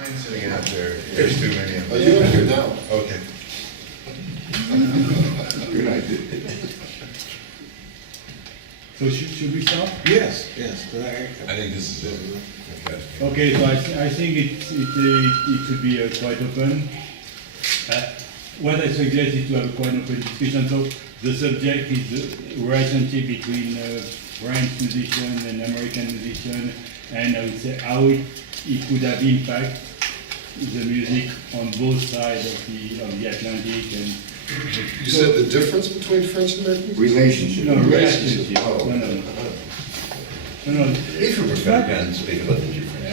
I'm sitting out there, there's too many of Oh, them. you're here now. Okay. Good idea. So should we start? Yes. I think this is it. Okay, so I think it should be quite open. What I suggest is to have a quite open discussion. So the subject is the relationship between French musician and American musician, and I would say how it could have impact the music on both sides of the Atlantic. And You said the difference between French and American? Relationship. no relationship. Oh. No. If you prefer, can speak about the difference.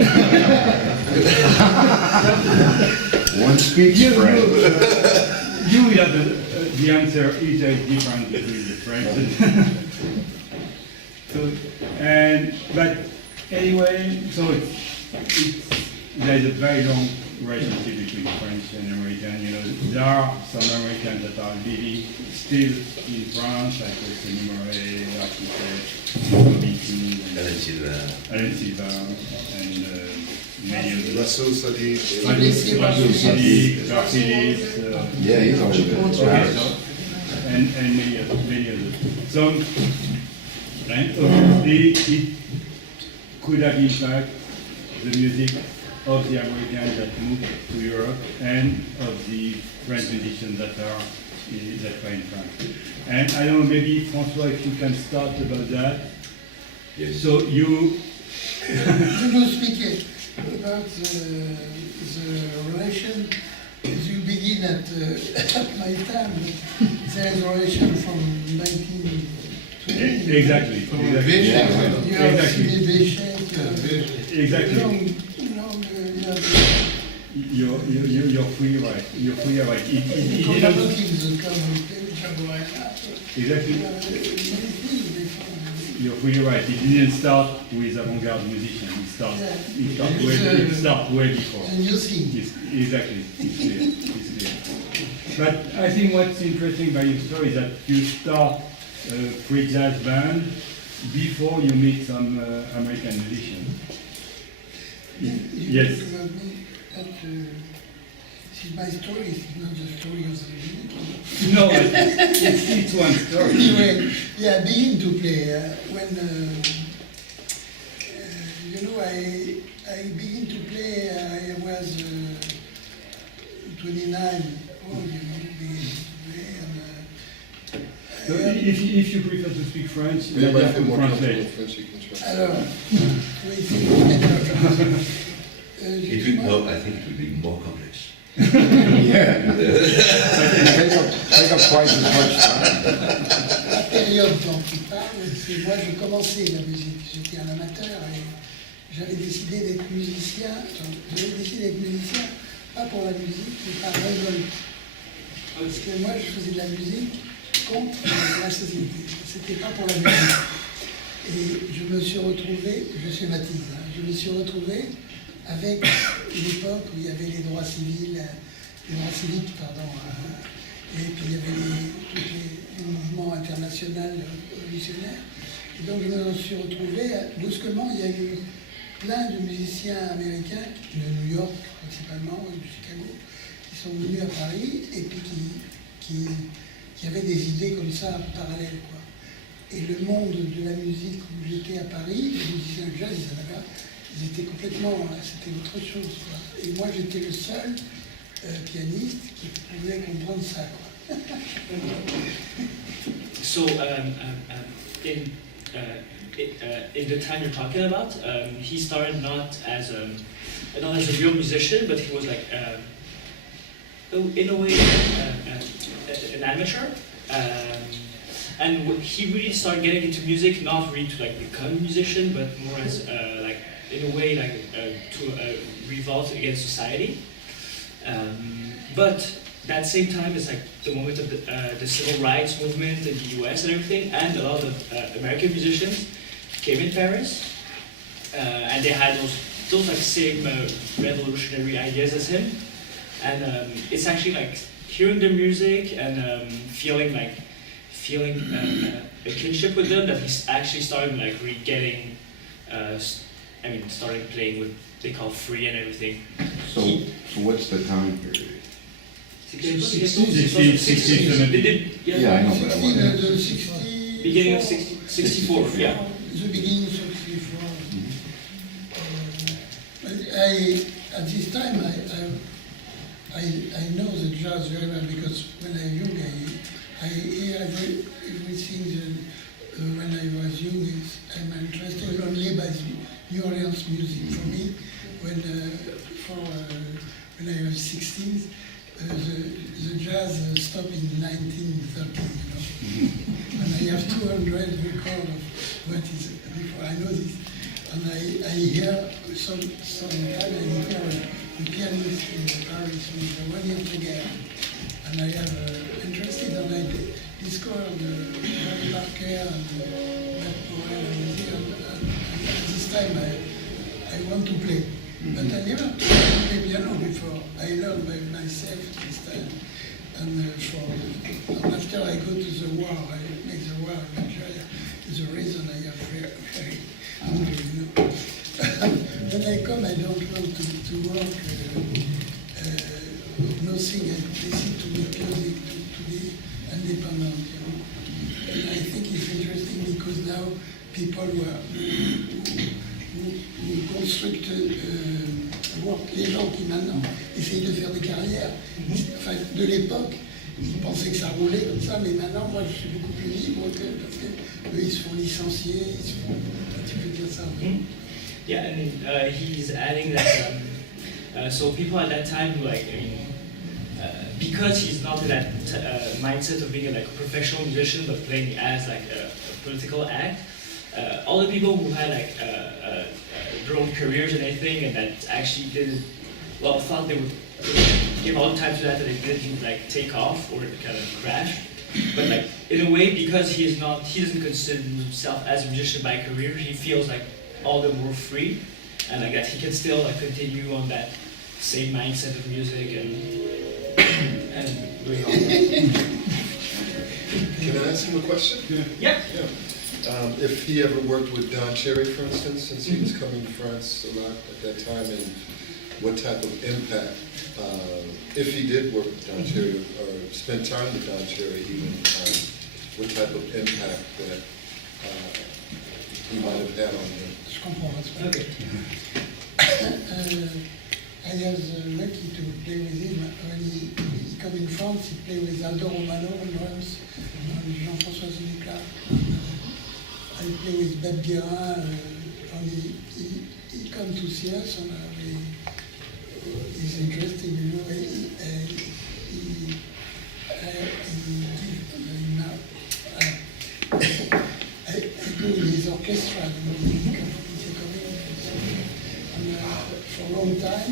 One speaks French. You will have the answer is there is difference between the French but anyway, so there's a very long relationship between French and American. You know, there are some Americans that are living still in France, like Numéret, Alain Sylvain. Alain Sylvain, and many of the Lasso study. Yeah, he's always been in Paris. and many others. Some, and obviously, it could have impact the music of the Americans that moved to Europe and of the French musicians that are in France. And I don't know, maybe François, if you can start about that. Yes. So you. You know, speak about the relation, as you begin at my time, there is a relation from 1920. Exactly. You have Exactly. Exactly. You're free, right? You're free, right? Exactly. You're fully right. It didn't start with avant-garde musicians. It started way before. And you see. Exactly. It's clear. But I think what's interesting about your story is that you start a free jazz band before you meet some American musicians. Yes. See, my story is not the story of the music. No, but it's one story. Anyway, yeah, I begin to play when I begin to play. I was 29. Begin to play, So if you prefer to speak French, Yeah, Nadia I feel will more comfortable translate. in French, you can try. Alors, oui, c'est I think it will be more complex. Yeah. Take up twice as much time. La période dont tu parles, c'est moi j'ai commencé la musique, j'étais un amateur et j'avais décidé d'être musicien. Pas pour la musique, mais par révolte. Parce que moi je faisais de la musique contre la société, c'était pas pour la musique. Et je me suis retrouvé, je schématise, je me suis retrouvé avec l'époque où il y avait les droits civiques, et puis il y avait tous les mouvements internationaux révolutionnaires. Et donc je me suis retrouvé, brusquement, il y a eu plein de musiciens américains, de New York principalement, et de Chicago, qui sont venus à Paris, et puis qui avaient des idées comme ça parallèles, quoi. Et le monde de la musique où j'étais à Paris, les musiciens de jazz, ils étaient complètement, c'était autre chose, quoi. Et moi j'étais le seul pianiste qui pouvait comprendre ça, quoi. So in the time you're talking about, he started not as a real musician, but he was like in a way an amateur. And he really started getting into music, not really to like become a musician, but more as like in a way like to revolt against society. But that same time is like the moment of the civil rights movement in the US and everything, and a lot of American musicians came in Paris, and they had those like same revolutionary ideas as him, and it's actually like hearing their music and feeling a kinship with them that he's actually started like getting I mean, started playing with they call free and everything. So what's the time period? 60, 70. Yeah, I know, but I 60, want the 60. Beginning of 64, yeah. The beginning of 64. At this time, I know the jazz very well because when I was young, I hear everything when I was young. I'm interested only by New Orleans music. For me, when I was 16, the jazz stopped in 1930, and I have 200 records of what is before. I know this, and I hear sometimes I hear a pianist in Paris with 1 year together, and I have interested, and I discovered Harry Parker and Matt Powell and music, and at this time I want to play. But I never played piano before. I learned by myself this time. And after I go to the war, I make the war in Nigeria. Is the reason I have very hungry, When I come, I don't want to work nothing. I listen to make music, to be independent, And I think it's interesting because now people who construct les gens qui maintenant essayent de faire des carrières, enfin de l'époque, ils pensaient que ça roulait comme ça, mais maintenant moi je suis beaucoup plus libre parce que eux ils se font licencier, tu peux dire ça. Yeah, and he's adding that so people at that time because he's not in that mindset of being like a professional musician but playing as like a political act. All the people who had like their own careers and everything, and that actually thought they would give all the time to that, and they didn't like take off or kind of crash. But like in a way, because he doesn't consider himself as a musician by career, he feels like all the more free, and like that he can still like continue on that same mindset of music and doing all that. Can I ask him a question? Yeah. If he ever worked with Don Cherry, for instance, since he was coming to France a lot at that time, and what type of impact, if he did work with Don Cherry or spend time with Don Cherry even, what type of impact that he might have had on him? Je comprends pas. Okay. I was lucky to play with him when he came in France. He played with Aldo Romano on drums, and Jean-François Zunicla. I play with Beb Guérin, and he come to see us, and he's interesting, I go in his orchestra, he come for a long time,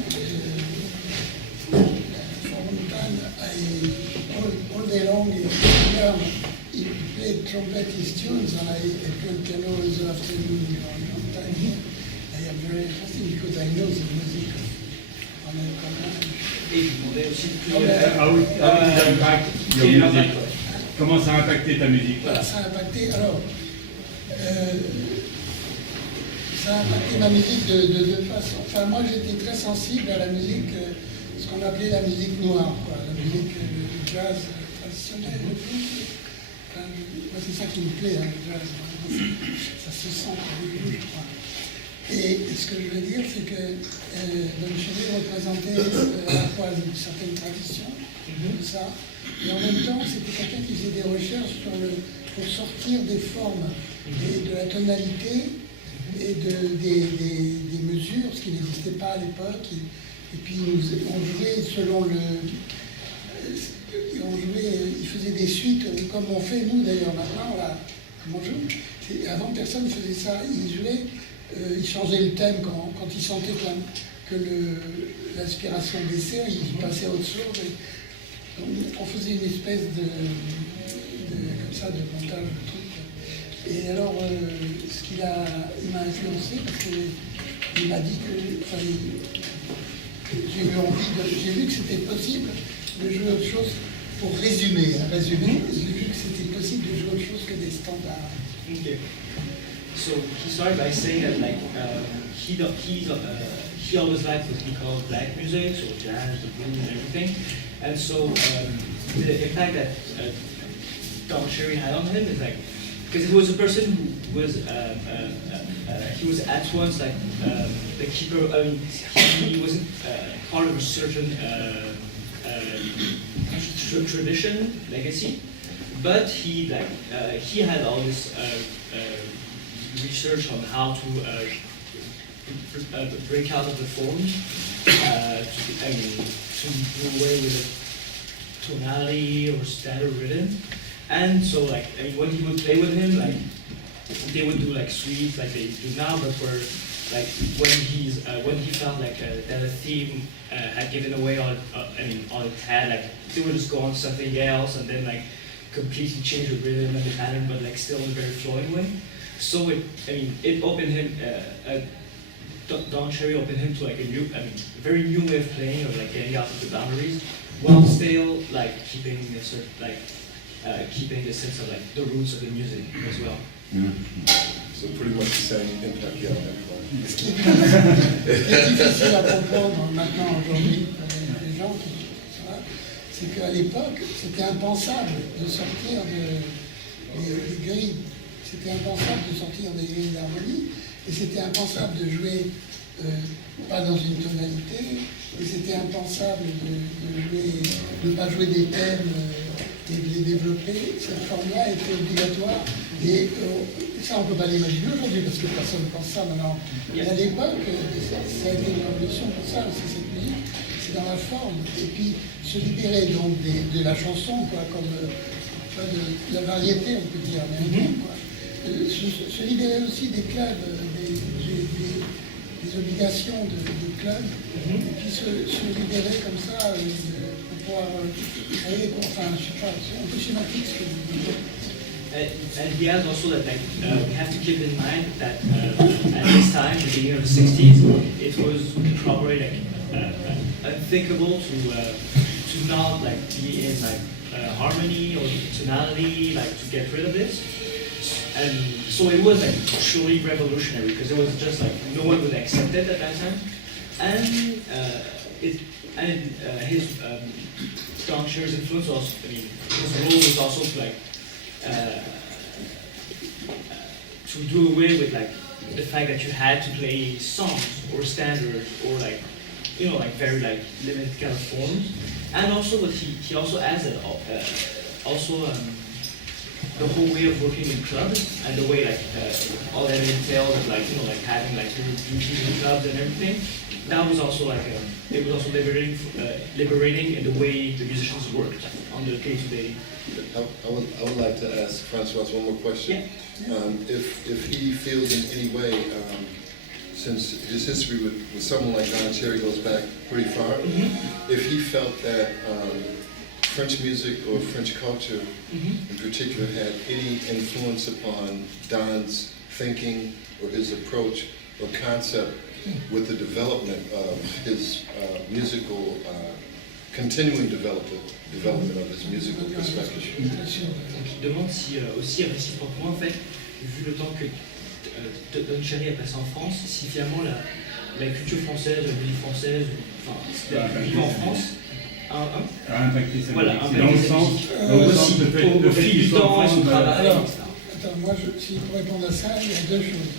all day long, he played trumpet his tunes, and I played piano all the afternoon for a long time. I am very interested because I know the music of Et je demandais aussi How it impact your music? Comment ça a impacté ta musique? Voilà, ça a impacté, alors, ça a impacté ma musique de deux façons. Enfin, moi, j'étais très sensible à la musique, ce qu'on appelait la musique noire, quoi, la musique du jazz traditionnel, le blues. Enfin, moi, c'est ça qui me plaît, le jazz. Ça se sent dans le blues, je crois. Et ce que je veux dire, c'est que Don Cherry représentait à la fois une certaine tradition, de ça, et en même temps, c'était quelqu'un qui faisait des recherches pour sortir des formes, et de la tonalité, et des mesures, ce qui n'existait pas à l'époque. Et puis on jouait selon le... il faisait des suites, comme on fait nous d'ailleurs maintenant, là, comme on joue. Avant, personne ne faisait ça. Il jouait, il changeait le thème quand il sentait que l'inspiration baissait, il passait à autre chose. On faisait une espèce comme ça, de montage de trucs. Et alors, il m'a influencé parce qu'il m'a dit que, j'ai vu que c'était possible de jouer autre chose pour résumer. J'ai vu que c'était possible de jouer autre chose que des standards. Okay. so he started by saying that like he always liked what he called black music, so jazz, the blues, and everything. And so the impact that Don Cherry had on him is like, because he was a person who was he was at once like the keeper. I mean, he wasn't part of a certain tradition, legacy, but he had all this research on how to break out of the forms, to do away with the tonality or standard rhythm. And so like, I mean, when he would play with him, like, they would do like suites like they do now, but where like when he felt like that a theme had given away on its head, like they would just go on to something else and then like completely change the rhythm and the pattern, but like still in a very flowing way. So it opened him. Don Cherry opened him to like a very new way of playing, or like getting out of the boundaries, while still like keeping a sort of like keeping the sense of like the roots of the music as well. So pretty much the same impact, yeah, on everyone. Ce qui est difficile à comprendre maintenant aujourd'hui pour les gens qui sont là, c'est qu'à l'époque, c'était impensable de sortir des grilles. C'était impensable de sortir des grilles d'harmonie, et c'était impensable de jouer pas dans une tonalité, et c'était impensable de ne pas jouer des thèmes et de les développer. Cette forme-là était obligatoire, et ça on ne peut pas l'imaginer aujourd'hui parce que personne ne pense ça maintenant. Mais à l'époque, ça a été une révolution pour ça, c'est cette musique, c'est dans la forme. Et puis se libérer donc de la chanson, quoi, comme de la variété, on peut dire, américaine, quoi. Se libérer aussi des clubs, des obligations de clubs, et puis se libérer comme ça pour pouvoir créer, enfin, je sais pas, c'est un peu schématique ce que vous dites. And he adds also that like we have to keep in mind that at this time, the beginning of the 60s, it was probably like unthinkable to not like be in like harmony or tonality, like to get rid of this. And so it was like truly revolutionary, because it was just like no one would accept it at that time. And his Don Cherry's influence also, I mean, his role was also to like to do away with like the fact that you had to play songs or standards or like, you know, like very like limited kind of forms. And also what he also adds that the whole way of working in clubs, and the way like all that entails of like, you know, like having like duties in clubs and everything. That was also like it was also liberating in the way the musicians worked on the day-to-day. I would like to ask François one more question. Yeah. If he feels in any way, since his history with someone like Don Cherry goes back pretty far, if he felt that French music or French culture in particular had any influence upon Don's thinking or his approach or concept with the development of his musical, continuing development of his musical perspective. Donc il demande si aussi réciproquement, en fait, vu le temps que Don Cherry a passé en France, si finalement la culture française, la musique française, enfin, vivant en France, voilà, dans le sens au fil du temps et son travail. Alors, attends, moi, si pour répondre à ça, il y a deux choses.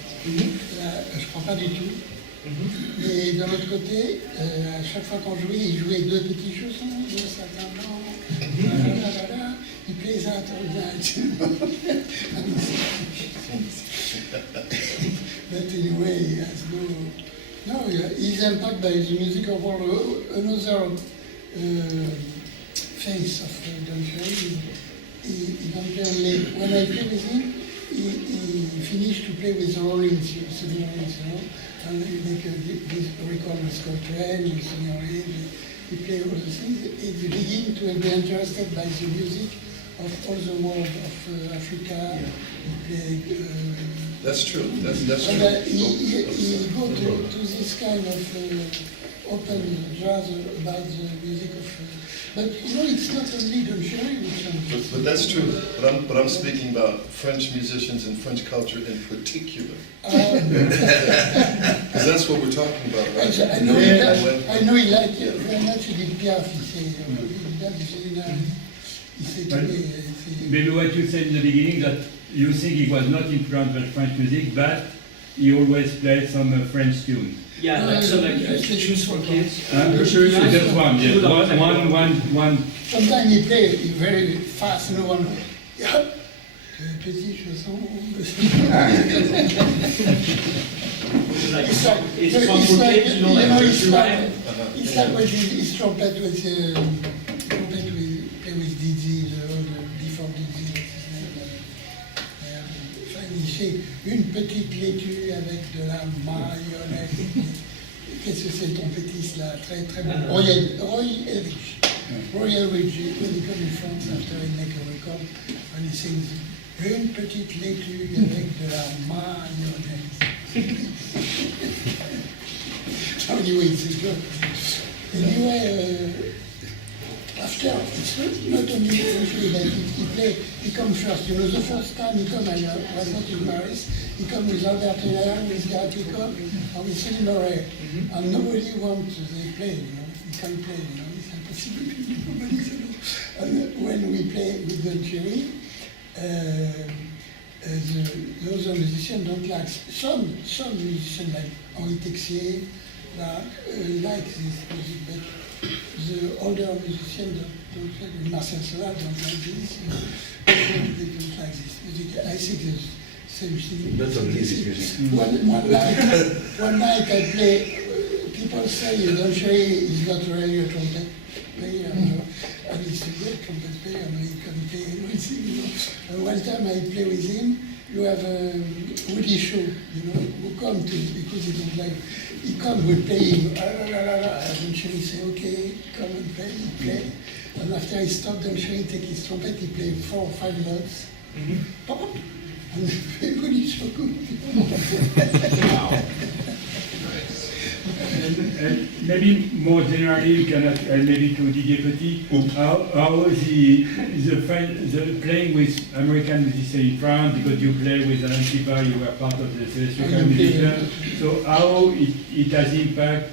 Là, je ne crois pas du tout. Et de l'autre côté, à chaque fois qu'on jouait, il jouait deux petits chaussons, deux satin blanc, il plaisante, but anyway, he has no, his impact by his music over another face of Don Cherry. He don't play only, when I play with him, he finished to play with the Rollins, submarines, you know, and he make this record with Coltrane, with submarines, he play all the things. He begin to be interested by the music of all the world of Africa. He play, That's true. That's and true. he go to this kind of open jazz about the music of. But you know, it's not only Don Cherry which. But that's true. But I'm speaking about French musicians and French culture in particular. Because that's what we're talking about, right? I know he liked very much Edith Piaf. He said to me, Maybe what you said in the beginning, that you think he was not influenced by French music, but he always played some French tune. Yeah, No, like so no, like no, tunes for kids. Just one, yes. One. sometimes he played very fast, no one. Yeah. Petit chanson. Like It's like, it's song for kids, you know, like it's rhyme. it's like when his trumpet with play with Didier, before Didier, what's his name, enfin, il fait une petite laitue avec de la marionnette. Qu'est-ce que c'est le trompettiste là, très très bon. Roy Eldridge. Roy Eldridge, when he comes in France after he make a record, and he sings une petite laitue avec de la marionnette. Anyway, it's a joke. Anyway, after, it's not only usually that he comes first. You know, the first time he came, I was not in Paris, he came with Albert Hiller, with Gary Cobb, and with Céline Moret. And nobody wants to play, you know. He can't play, you know, it's impossible. Nobody said no. And when we play with the Cherry, the other musicians don't like, some musicians like Henri Texier, like this music, but the older musicians don't like it. Marcel Sola don't like this, they don't like this music. I think the same thing. Not only this music. One night I play, people say Don Cherry is not really a trumpet player, you know, and he's a great trumpet player, and he can play everything, you know. And one time I play with him, you have a Woody Show, you know, who come to, because he don't like, he come, we play him, and Don Cherry say, okay, come and play, he play. And after I stop, Don Cherry take his trumpet, he play 4 or 5 notes. Pop, pop. And Woody Show good. And maybe more generally, you can ask, maybe to Didier Petit, how the playing with American musicians in France, because you play with an amplify, you were part of the celestial musicians, so how it has impacted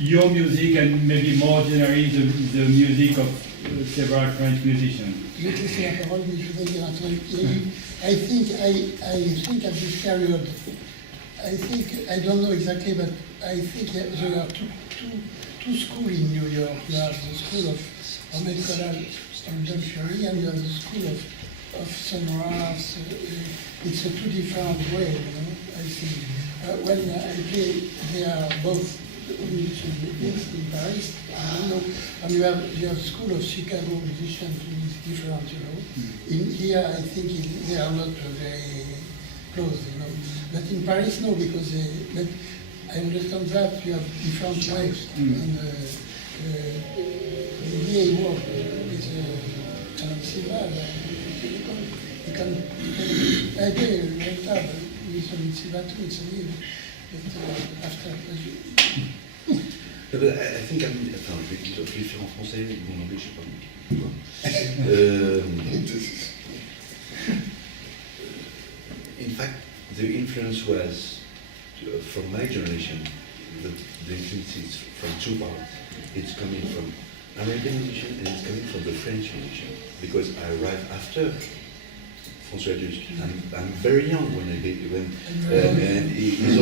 your music and maybe more generally the music of several French musicians? Je vais te laisser la parole, mais je voudrais dire un truc. I think at this period, I don't know exactly, but I think there are two schools in New York. You have the school of Hamid and Don Cherry, and you have the school of Sun Ra. It's a two different way, you know, I think. When I play, they are both musicians in Paris, I don't know. And you have school of Chicago musicians, who is different, you know. In here, I think they are not very close, you know. But in Paris, no, because but I understand that you have different ways. And Didier work with Silva, he can play later with Silva too, it's a livre. But after, But I think je vais faire en français ou en anglais, je sais pas. In fact, the influence was, from my generation, the influence is from two parts. It's coming from American musician and it's coming from the French musician. Because I arrived after François. I'm very young when I did, and he's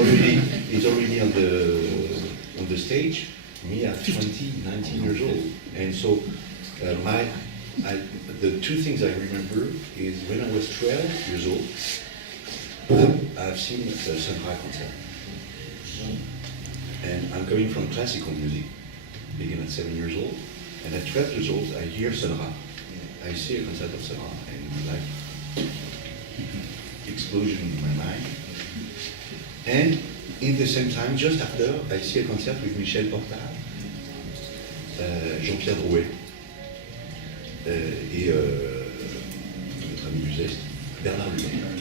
already on the stage. Me at 19 years old, and so the two things I remember is when I was 12 years old, I've seen a Sun Ra concert, and I'm coming from classical music, beginning at 7 years old, and at 12 years old I hear Sun Ra, I see a concert of Sun Ra, and like explosion in my mind, and in the same time, just after, I see a concert with Michel, Jean-Pierre Drouet, et notre ami du Zest, Bernard Lugan.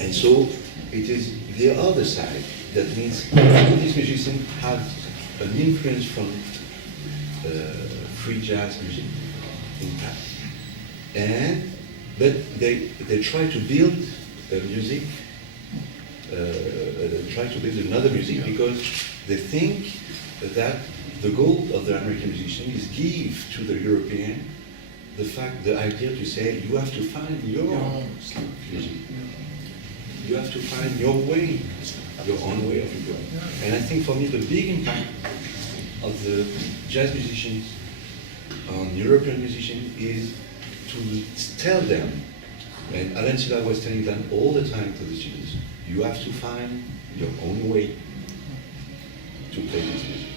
And so, it is the other side That means all these musicians have an influence from free jazz music in fact. But they try to build music, try to build another music because they think that the goal of the American musician is give to the European the idea to say you have to find your music. You have to find your way, your own way of going. And I think for me the big impact of the jazz musicians on European musicians is to tell them, and Alan Silla was telling them all the time to the students, you have to find your own way to play this music.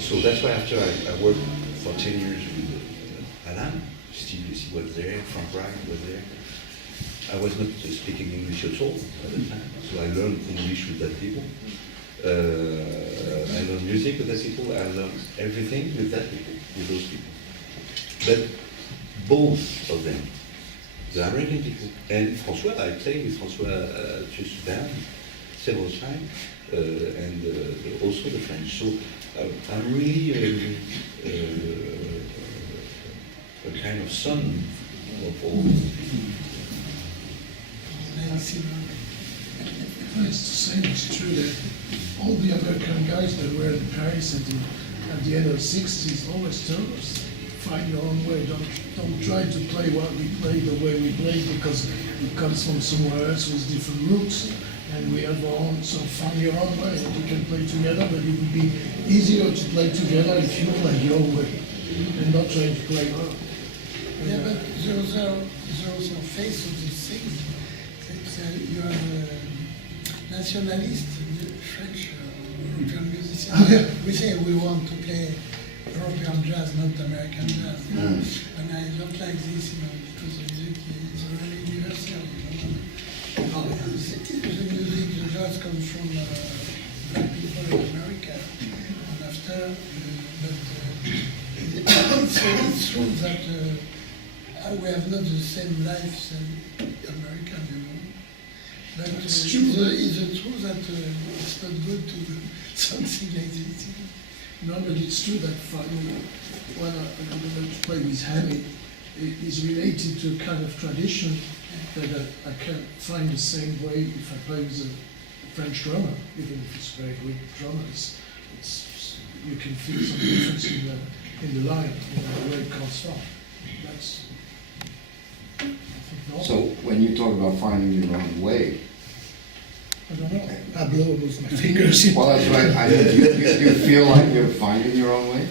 So that's why after I worked for 10 years with Alan, Steve was there, Frank Wright was there. I was not speaking English at all at the time, so I learned English with that people. I learned music with that people, I learned everything with that people, with those people. But both of them, the American people and François, I played with François Tusques band several times, and also the French. So I'm really a kind of son of all these people. It's the same, it's true that all the American guys that were in Paris at the end of the 60s always told us, find your own way, don't try to play what we play the way we play because it comes from somewhere else with different roots and we have our own, so find your own way. You can play together, but it would be easier to play together if you play your way and not try to play ours. Yeah, but there's also face of these things. You are a nationalist, French European musician. Oh, yeah. We say we want to play European jazz, not American jazz. And I don't like this, because the music is really universal. The music, the jazz comes from black people in America, and after, it's true that we have not the same lives as American, But It's true. Is it true that it's not good to do something like this? No, but it's true that when I learned to play with Hamid, it is related to a kind of tradition that I can find the same way if I play with a French drummer, even if it's a very good drummer. You can feel some difference in the line, the way it comes from. That's, I think, normal. So when you talk about finding your own way, I don't know. I blow with my fingers. well, that's right. I mean, you feel like you're finding your own way?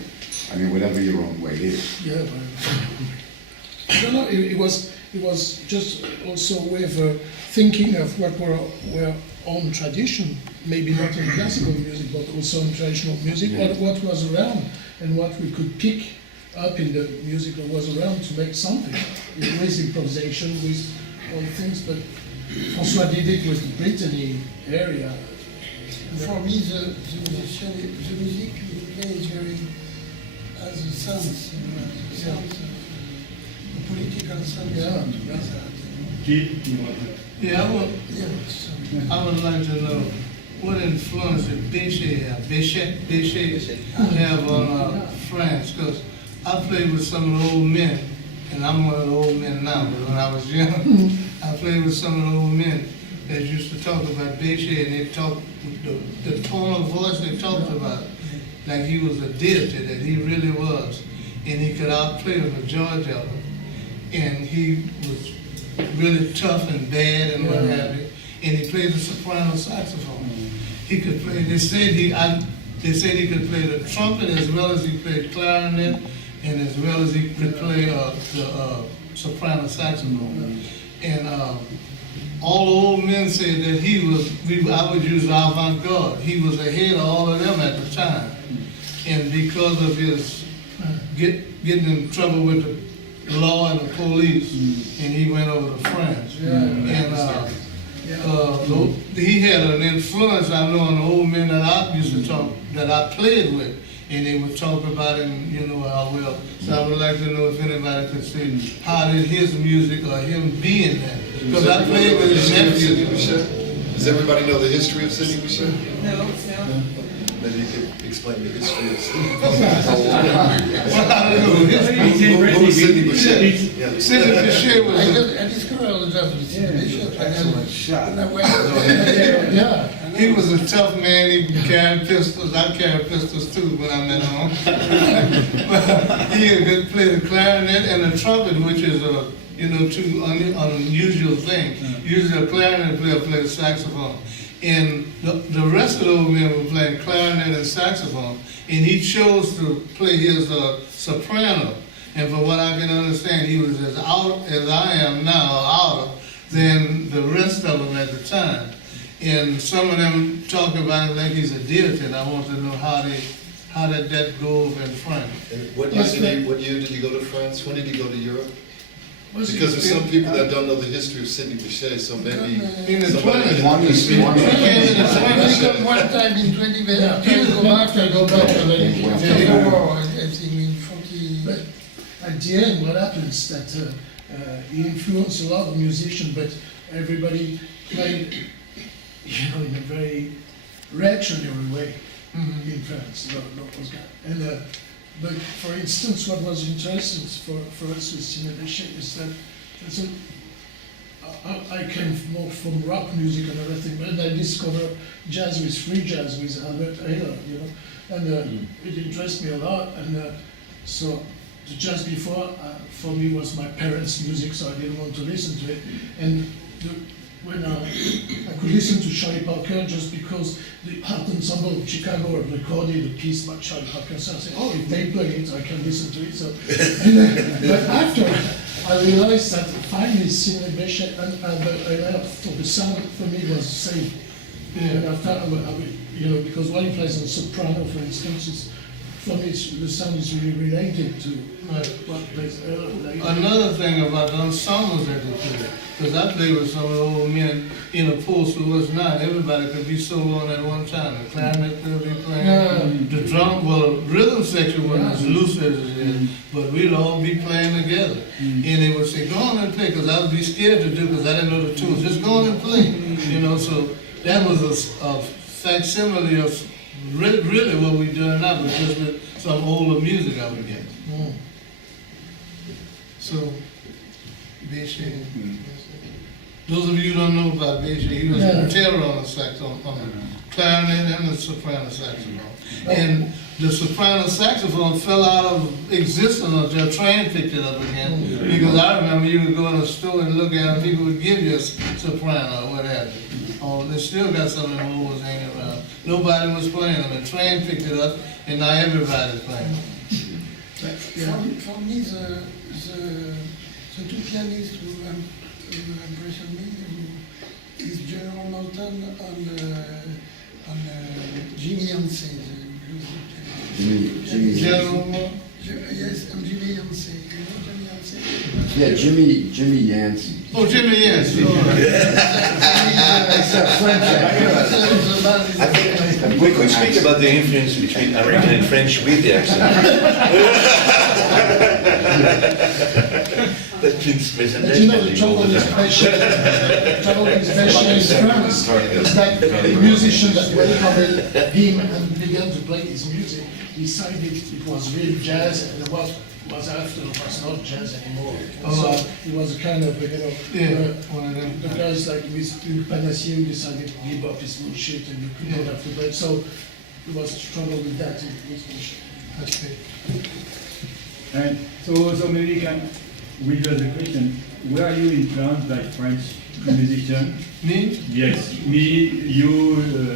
I mean, whatever your own way is. Yeah, but I don't know. It was just also a way of thinking of what were our own tradition, maybe not in classical music, but also in traditional music, what was around and what we could pick up in the music that was around to make something. With improvisation, with all things, but François did it with the Brittany area. For me, the music we play is very as a sense, the sense of political sense. Yeah. Jidd, you want to? Yeah, Yeah, sorry. I would like to know what influence did Béchet have on France? Because I played with some of the old men, and I'm one of the old men now, but when I was young, I played with some of the old men that used to talk about Béchet, and they talked, the tone of voice they talked about, like he was a deity, that he really was, and he could outplay the majority of them, and he was really tough and bad and what have you, and he played the soprano saxophone. He could play, they said he could play the trumpet as well as he played clarinet, and as well as he could play the soprano saxophone. And all the old men say that he was, I would use avant-garde. He was ahead of all of them at the time. And because of his getting in trouble with the law and the police, and he went over to France. And he had an influence, I know, on the old men that I used to talk, that I played with. And they would talk about him, how well. So I would like to know if anybody could say, how did his music or him being there? Because I played with his nephew. Michel? Does everybody know the history of Sidney Michel? No, no. Then you can explain the history of Sidney. Well, I don't know. It's Who was Sidney interesting. Michel? It's- Yeah. Sidney Michel was I discovered all the jazz with the bishop. excellent shot. And I went, yeah. He was a tough man, he carried pistols, I carried pistols too when I met him. But he could play the clarinet and the trumpet, which is a, two unusual things. Usually a clarinet player plays saxophone. And the rest of the old men were playing clarinet and saxophone, and he chose to play his soprano. And from what I can understand, he was as out as I am now, outer, than the rest of them at the time. And some of them talk about it like he's a deity, and I want to know how did that go over in France. And what year did he go to France? When did he go to Europe? Was he- Because there's some people that don't know the history of Sidney Michel, so maybe In the somebody 20s. One is, one I is. come one time in 20 minutes, Yeah. I go back, and then Yeah. after the war, I think in 40. But at the end, what happens is that he influenced a lot of musicians, but everybody played, in a very reactionary way in France. And but for instance, what was interesting for us with Cinébichette is that I came more from rock music and everything, but I discovered jazz with free jazz with Albert Ayler, and it interested me a lot. And so the jazz before, for me, was my parents' music, so I didn't want to listen to it. And when I could listen to Charlie Parker just because the Art Ensemble of Chicago had recorded a piece by Charlie Parker, so I said, oh, if they play it, I can listen to it. So, but after I realized that finally Cinébichette and Albert Ayler, for the sound for me was the same. And I thought, because when he plays on soprano, for instance, for me, the sound is really related to what plays Ayler. Another thing about the ensembles that they play, because I played with some of the old men in a post who was not, everybody could be soloing at one time. The clarinet player be playing, the drum, rhythm section wasn't as loose as it is, but we'd all be playing together. And they would say, go on and play, because I would be scared to do, because I didn't know the tunes, just go on and play. So that was a facsimile of really what we're doing now, but just with some older music I would get. So, Béchet. Those of you who don't know about Béchet, he was a tenor on the saxophone, on the clarinet and the soprano saxophone. And the soprano saxophone fell out of existence until Train picked it up again. Because I remember you would go in a store and look at it, people would give you a soprano or what have you. Oh, they still got some of them old ones hanging around. Nobody was playing them, and Train picked it up, and now everybody's playing them. For me, the two pianists who impressed me is General Moulton and Jimmy Yancey, the blues Jimmy. General Moore? Yes, and Jimmy Yancey. You know Jimmy Yancey? Yeah, Jimmy Yancey. Oh, Jimmy, yes. It's a French actor. I think we could speak about the influence between American and French with the accent. That means But you know, the trouble with Béchet in France is that the musician that welcomed him and began to play his music decided it was real jazz, and what was after was not jazz anymore. So it was a kind of, One of them. the guys like with Panassier who decided to give up his bullshit and you could not have to play. So there was trouble with that in his bullshit. Okay. And so maybe we do the question, were you influenced by French musicians? Me? Yes, me, you,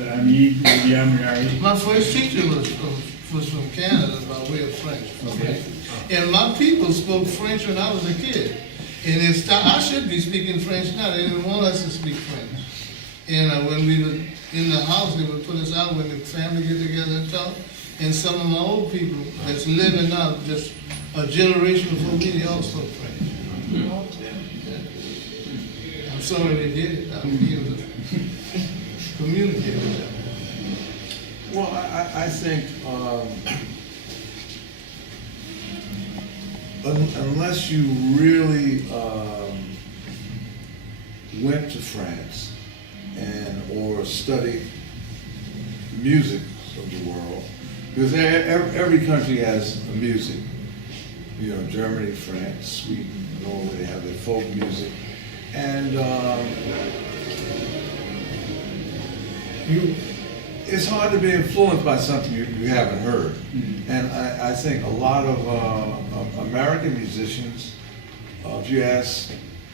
Hamid, William, Larry. My first teacher was from Canada by way of French. Okay. And my people spoke French when I was a kid. And I should be speaking French now. They didn't want us to speak French. And when we were in the house, they would put us out when the family get together and talk. And some of my old people that's living now, just a generation before me, they all spoke French. I'm sorry they did it. I would be able to communicate with them. Well, I think unless you really went to France or study music of the world, because every country has a music. You know, Germany, France, Sweden, Norway, they have their folk music. And it's hard to be influenced by something you haven't heard. And I think a lot of American musicians, if you ask,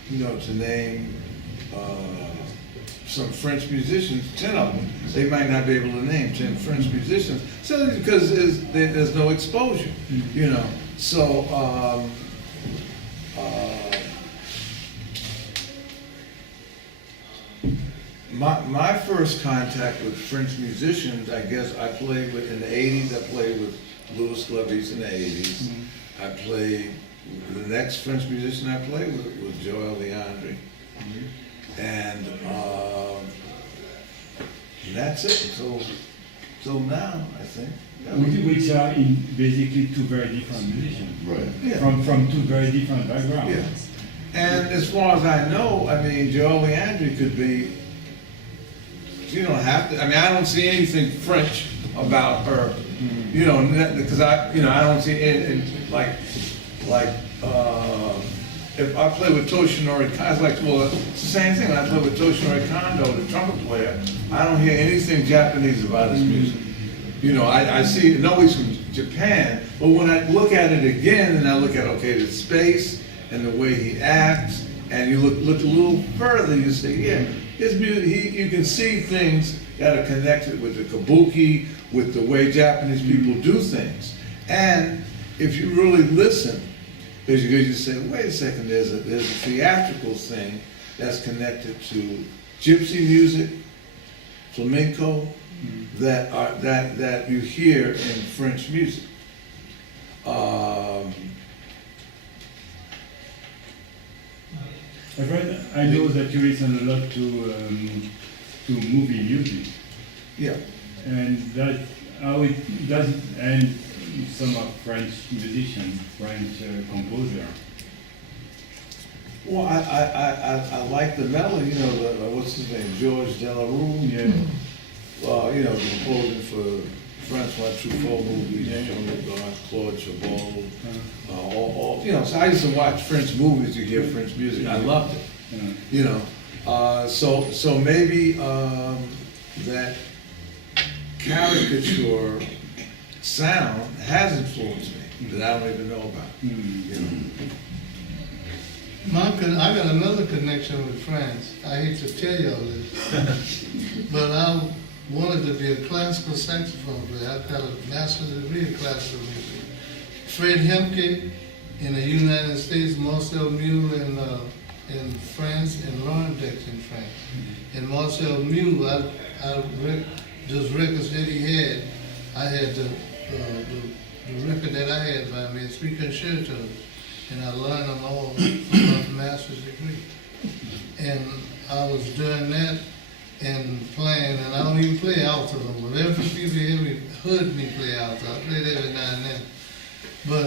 to name some French musicians, 10 of them, they might not be able to name 10 French musicians, simply because there's no exposure, So, my first contact with French musicians, I guess I played with, in the 80s, I played with Louis Clavis in the 80s. I played, the next French musician I played with was Joel Leandre. And that's it, so now, I think. Which are in basically two very different musicians. Right. Yeah. From two very different backgrounds. Yeah. And as far as I know, Joel Leandre could be, you don't have to, I don't see anything French about her, because I don't see it, if I play with Toshinori Kondo, it's the same thing. I play with Toshinori Kondo, the trumpet player. I don't hear anything Japanese about his music. I know he's from Japan, but when I look at it again and I look at, the space and the way he acts, and you look a little further, you say, yeah, his music, you can see things that are connected with the kabuki, with the way Japanese people do things. And if you really listen, because you say, wait a second, there's a theatrical thing that's connected to gypsy music, flamenco, that you hear in French music. I know that you listen a lot to movie music. Yeah. And that's how it does, and some of French musicians, French composer. Well, I like the melody, what's his name, Georges Delarue. Yeah. Composing for François Truffaut movies, Jean-Luc Godard, Claude Chabrol, so I used to watch French movies to hear French music. I loved it, so maybe that caricature sound has influenced me that I don't even know about. I got another connection with France. I hate to tell y'all this, but I wanted to be a classical saxophone player. I've got a master's degree in classical music. Fred Hemke in the United States, Marcel Mule in France, and Laurent Dex in France. And Marcel Mule, those records that he had, I had the record that I had by me, 3 concertos, and I learned them all from my master's degree. And I was doing that and playing, and I don't even play alto no more. Very few people heard me play alto. I played every now and then. But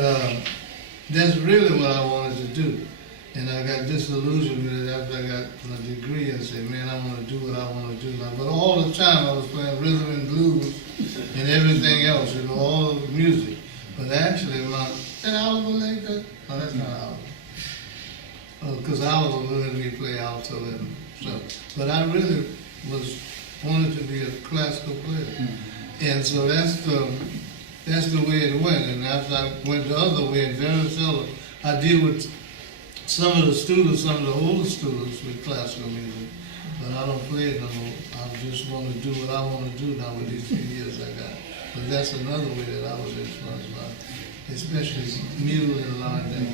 that's really what I wanted to do. And I got disillusioned with it after I got my degree and said, man, I want to do what I want to do now. But all the time I was playing rhythm and blues and everything else, all the music. But actually, and Oliver like that? No, that's not Oliver. Because Oliver let me play alto and stuff. But I really wanted to be a classical player. And so that's the way it went. And after I went the other way, in Venezuela, I deal with some of the students, some of the older students with classical music. But I don't play it no more. I just want to do what I want to do now with these few years I got. But that's another way that I was influenced by, especially Mule and Laurent Dex.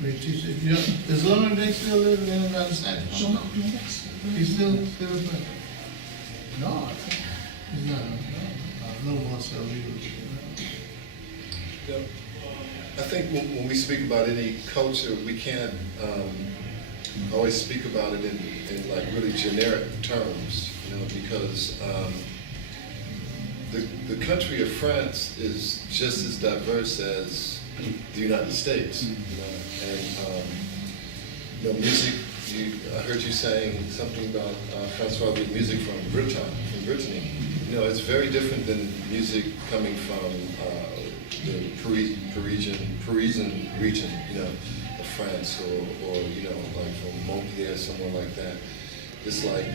Great teacher. Is Laurent Dex still living in the United States? He's still playing? No, He's not. No more so I think when we speak about any culture, we can't always speak about it in like really generic terms, because the country of France is just as diverse as the United States, and music I heard you saying something about François with music from Brittany. You know, it's very different than music coming from the Parisian region, you know, of France, or you know, like from Montpellier, somewhere like that. It's like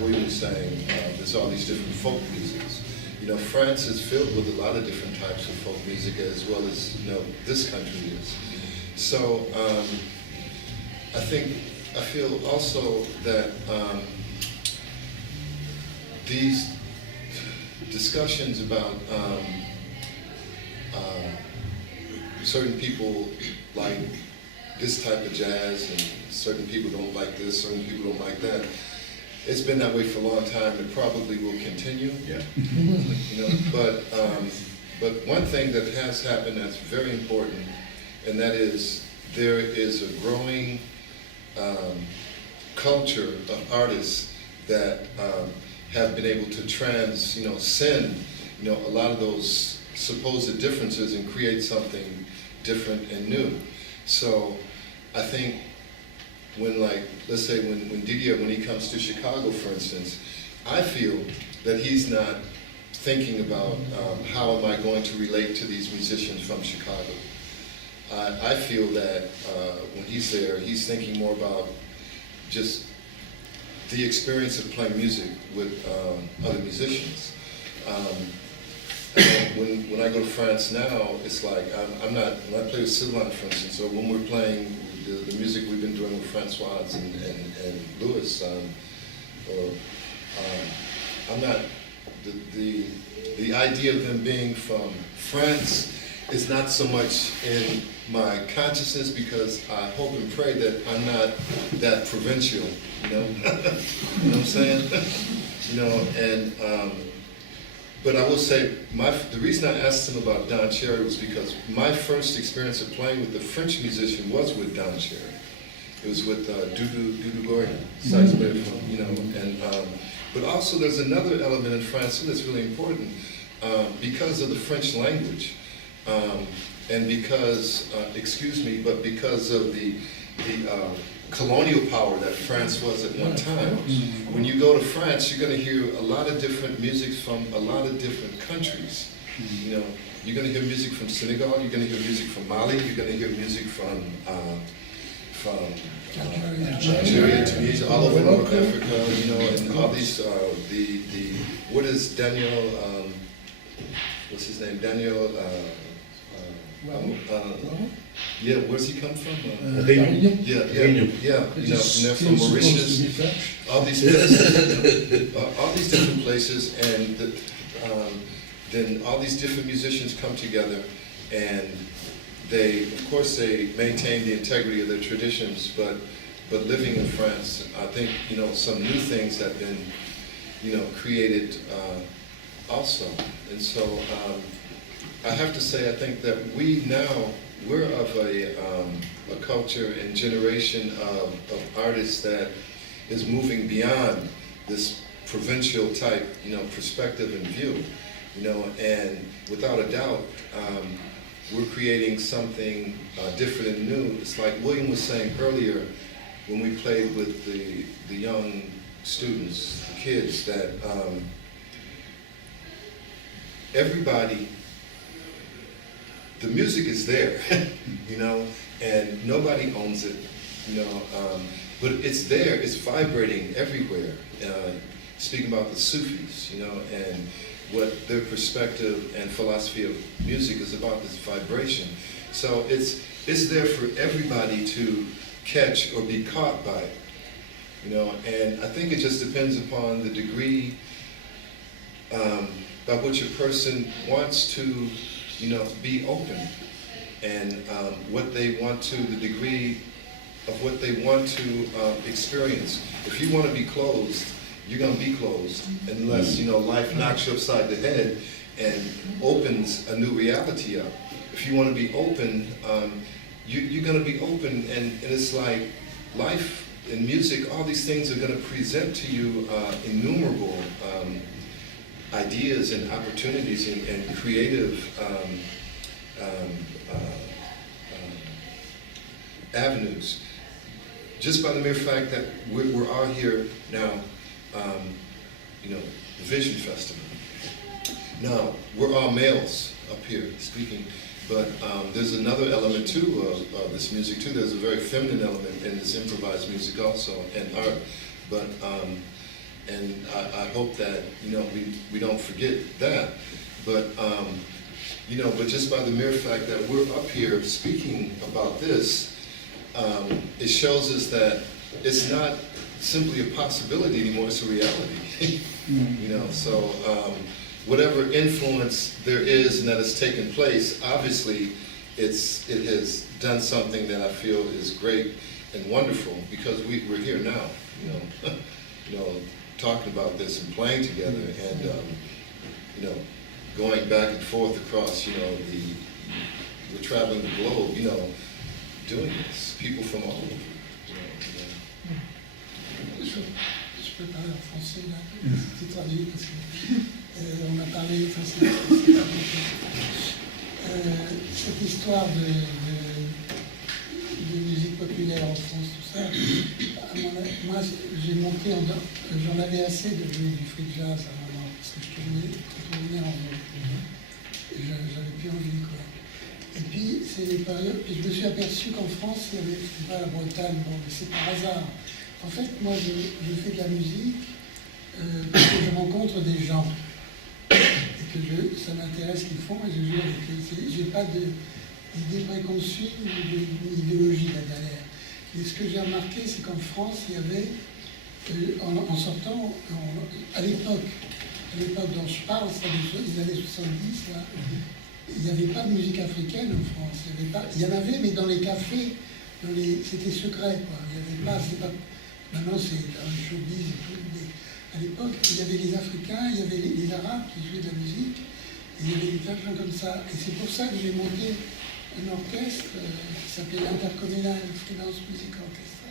William was saying, there's all these different folk musics. You know, France is filled with a lot of different types of folk music, as well as, you know, this country is. So I feel also that these discussions about certain people like this type of jazz, and certain people don't like this, certain people don't like that. It's been that way for a long time. It probably will continue. Yeah. You know, but one thing that has happened that's very important, and that is there is a growing culture of artists that have been able to transcend, you know, a lot of those supposed differences and create something different and new. So I think when, like, let's say when Didier, when he comes to Chicago, for instance, I feel that he's not thinking about how am I going to relate to these musicians from Chicago. I feel that when he's there, he's thinking more about just the experience of playing music with other musicians. When I go to France now, it's like I'm not, when I play with Sylvain, for instance, or when we're playing the music we've been doing with François and Louis, I'm not, the idea of them being from France is not so much in my consciousness, because I hope and pray that I'm not that provincial, you know? You know what I'm saying? You know, and, but I will say, the reason I asked him about Don Cherry was because my first experience of playing with the French musician was with Don Cherry. It was with Doudou Gordon, sax player from, you know, and, but also there's another element in France that's really important, because of the French language, and because, but because of the colonial power that France was at one time. When you go to France, you're going to hear a lot of different music from a lot of different countries. You know, you're going to hear music from Senegal, you're going to hear music from Mali, you're going to hear music from Nigeria, Tunisia, all over North Africa, you know, and all these, what is Daniel, what's his name, Daniel, yeah, where's he come from? Réunion. Yeah, you know, and they're from Mauritius, all these places, all these different places, and then all these different musicians come together, and they, of course, they maintain the integrity of their traditions, but living in France, I think, you know, some new things have been, you know, created also, and so I have to say, I think that we're of a culture and generation of artists that is moving beyond this provincial type, you know, perspective and view, you know, and without a doubt, we're creating something different and new. It's like William was saying earlier when we played with the young students, the kids, that everybody, the music is there, you know, and nobody owns it, you know, but it's there, it's vibrating everywhere. Speaking about the Sufis, you know, and what their perspective and philosophy of music is about, this vibration. So it's there for everybody to catch or be caught by it, you know, and I think it just depends upon the degree by which a person wants to, you know, be open, and what they want to, the degree of what they want to experience. If you want to be closed, you're going to be closed unless, you know, life knocks you upside the head and opens a new reality up. If you want to be open, you're going to be open, and it's like life and music, all these things are going to present to you innumerable ideas and opportunities and creative avenues. just by the mere fact that we're out here now, you know, the Vision Festival. Now, we're all males up here speaking, but there's another element too of this music too. There's a very feminine element in this improvised music also, and art. But and I hope that, you know, we don't forget that. But you know, but just by the mere fact that we're up here speaking about this, it shows us that it's not simply a possibility anymore, it's a reality. You know, so whatever influence there is and that has taken place, obviously it has done something that I feel is great and wonderful, because we're here now, you know, you know, talking about this and playing together, and you know, going back and forth across, you know, we're traveling the globe, you know, doing this, people from all over. Je peux parler en français là, c'est traduit parce que on a parlé, enfin, c'est pas cette histoire de musique populaire en France, tout ça, moi j'ai monté, j'en avais assez de jouer du free jazz à un moment, parce que je tournais en et j'avais plus envie, quoi. Et puis c'est les périodes, puis je me suis aperçu qu'en France il y avait, je sais pas, la Bretagne, bon, mais c'est par hasard. En fait, moi, je fais de la musique parce que je rencontre des gens et que ça m'intéresse ce qu'ils font et je joue avec eux. Je n'ai pas d'idée préconçue ou d'idéologie là derrière. Et ce que j'ai remarqué, c'est qu'en France, il y avait, en sortant, à l'époque dont je parle, c'est des années 70, là, il n'y avait pas de musique africaine en France. Il y en avait, mais dans les cafés, c'était secret, quoi. Il y avait pas, maintenant, c'est un showbiz et tout, mais à l'époque, il y avait les Africains, il y avait les Arabes qui jouaient de la musique, et il y avait des tas de gens comme ça. Et c'est pour ça que j'ai monté un orchestre qui s'appelait l'Intercommunal Freelance Music Orchestra,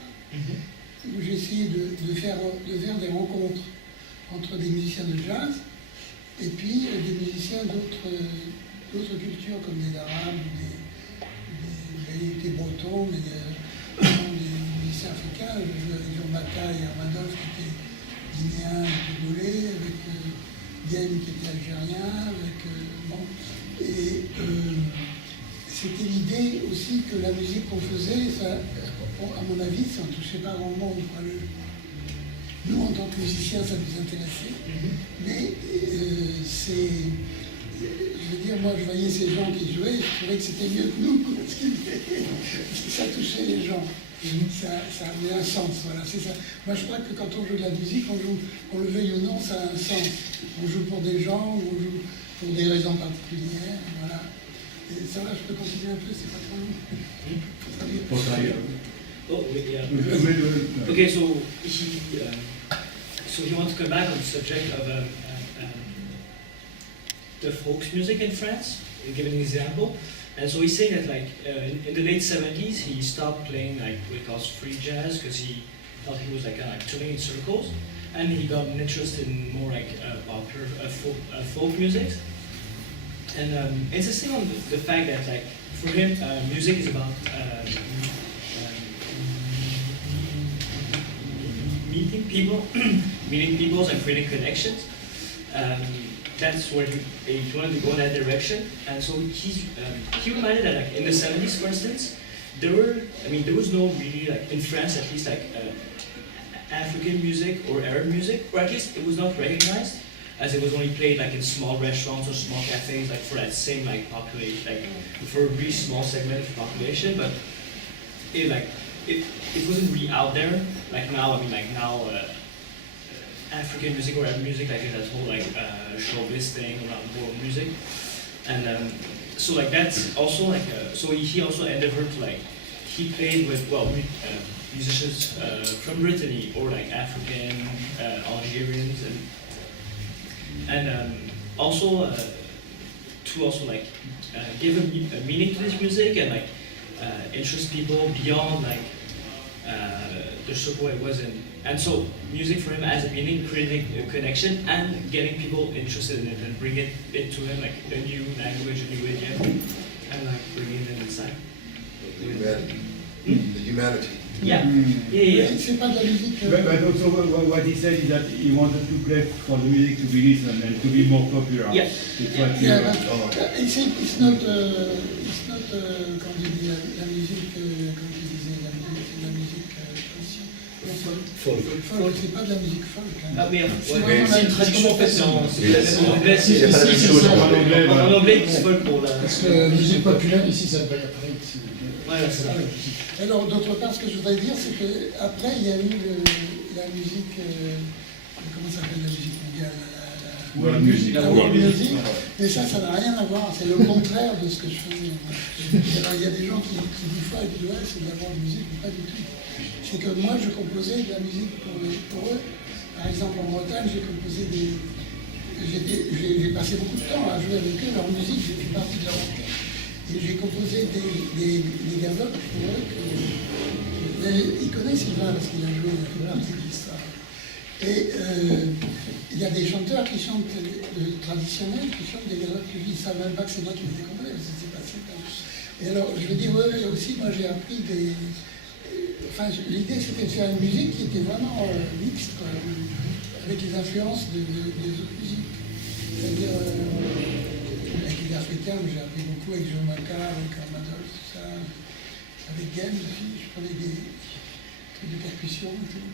où j'ai essayé de faire des rencontres entre des musiciens de jazz et puis des musiciens d'autres cultures, comme des Arabes, des Bretons, des musiciens africains. Je jouais avec Jean Bataille et Armadov qui était guinéen et togolais, avec Dienne qui était algérien, bon. Et c'était l'idée aussi que la musique qu'on faisait, ça, à mon avis, ça ne touchait pas grand monde. Nous, en tant que musiciens, ça nous intéressait, mais je veux dire, moi, je voyais ces gens qui jouaient, je trouvais que c'était mieux que nous, parce que ça touchait les gens. Ça avait un sens, voilà, c'est ça. Moi, je crois que quand on joue de la musique, on le veuille ou non, ça a un sens. On joue pour des gens, ou on joue pour des raisons particulières, voilà. Et ça va, je peux continuer un peu, c'est pas trop long. Oh, yeah. Okay, so he wants to come back on the subject of the folk music in France, give an example. And so he's saying that, like, in the late 70s, he stopped playing like what he calls free jazz because he thought he was like touring in circles, and he got an interest in more like popular folk music. And insisting on the fact that, like, for him, music is about meeting people and creating connections. That's where he wanted to go in that direction. And so he reminded that, like, in the 70s, for instance, there was no really, like, in France at least, like African music or Arab music, or at least it was not recognized, as it was only played like in small restaurants or small cafes, like for that same like population, like for a really small segment of the population. But it wasn't really out there. Like now, I mean, like now. African music or Arab music, like that whole like showbiz thing around world music, and so like that's also like so he also endeavored to like he played with musicians from Brittany or like African Algerians and also to also like give a meaning to this music and like interest people beyond like the circle it was in. And so music for him as a meaning, creating a connection and getting people interested in it and bring it into him, like a new language, a new idiom, and like bringing them inside. the humanity. Yeah, yeah. C'est pas de la musique. But also what he said is that he wanted to play for the music to be listened and to be more popular. Yeah. It's what he Yeah, it's not, quand je dis la musique, comme tu disais, la musique aussi. Folk, c'est pas de la musique folk. Hein. Ah, mais C'est vraiment c'est une la- traduction faite en C'est anglais, c'est pas la même chose en anglais, c'est folk pour la. Parce que musique populaire ici, ça veut dire après. Ouais, c'est ça. Alors, d'autre part, ce que je voudrais dire, c'est qu'après, il y a eu la musique, comment ça s'appelle la musique mondiale World music. La world music. Mais ça n'a rien à voir, c'est le contraire de ce que je faisais. Alors, il y a des gens qui disent fois, ils disent, ouais, c'est de la world music, mais pas du tout. C'est que moi, je composais de la musique pour eux. Par exemple, en Bretagne, j'ai composé j'ai passé beaucoup de temps à jouer avec eux, leur musique, j'ai fait partie de leur orchestre. Et j'ai composé des gavottes pour eux ils connaissent Sylvain parce qu'il a joué dans la musique d'histoire. Et il y a des chanteurs qui chantent traditionnels, qui chantent des gavottes que je ne savais même pas que c'est moi qui les ai composés, parce que c'est pas simple. Et alors, je veux dire, ouais, aussi, moi j'ai appris des. Enfin, l'idée c'était de faire une musique qui était vraiment mixte, quoi, avec les influences des autres musiques. C'est-à-dire. Avec les Africains, j'ai appris beaucoup avec Joe Macar, avec Armados, tout ça. Avec Game aussi, je prenais des trucs de percussion et tout.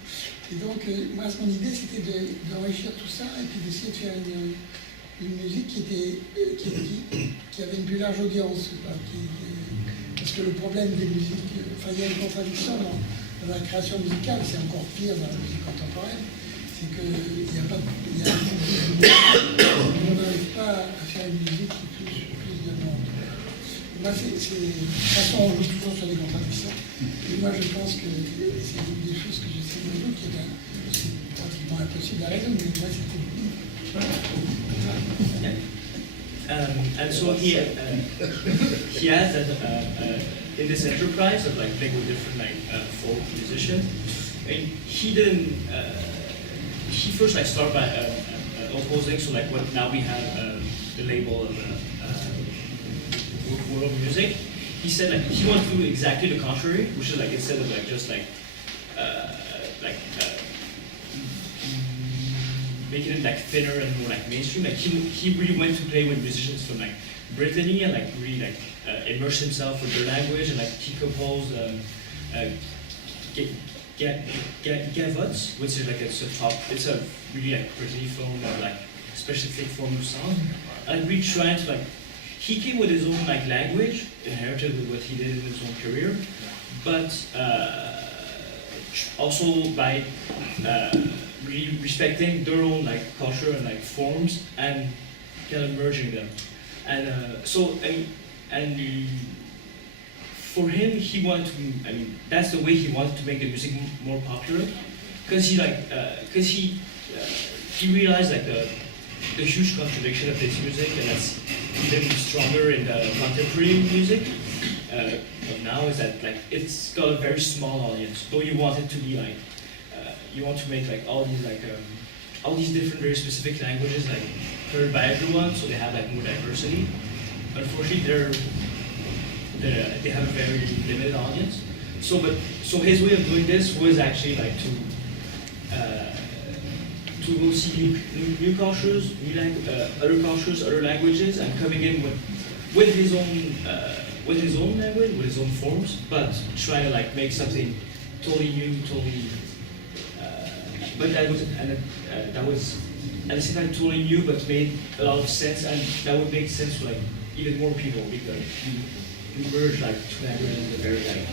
Et donc, moi, mon idée, c'était d'enrichir tout ça et puis d'essayer de faire une musique qui avait une plus large audience. Parce que le problème des musiques, enfin, il y a une contradiction dans la création musicale, c'est encore pire dans la musique contemporaine. C'est qu'il n'y a pas on n'arrive pas à faire une musique qui touche plus de monde. Moi, de toute façon, on joue toujours sur des contradictions. Et moi, je pense que c'est une des choses que j'essaie de résoudre, qui est pratiquement impossible à résoudre, mais moi, c'était And so he has that in this enterprise of like playing with different like folk musicians. And he didn't. He first like started by opposing, so like what now we have the label of world music. He said like he wanted to do exactly the contrary, which is like instead of like just making it like thinner and more like mainstream. Like he really went to play with musicians from like Brittany and like really like immerse himself with their language, and like he composed gavottes, which is like it's a really like pretty form of like specific form of song. And we trying to like he came with his own like language, inherited with what he did in his own career, but also by really respecting their own like culture and like forms and kind of merging them. And for him, he wanted to. I mean, that's the way he wanted to make the music more popular, because he realized like the huge contradiction of this music, and that's even stronger in the contemporary music of now. Is that like it's got a very small audience, though you want it to be like you want to make like all these different very specific languages like heard by everyone, so they have like more diversity. But unfortunately, they have a very limited audience. So his way of doing this was actually like to go see new cultures, other cultures, other languages, and coming in with his own language, with his own forms, but try to like make something totally new, totally. But that was at the same time totally new, but made a lot of sense, and that would make sense for like even more people, because we merge like two languages in a very like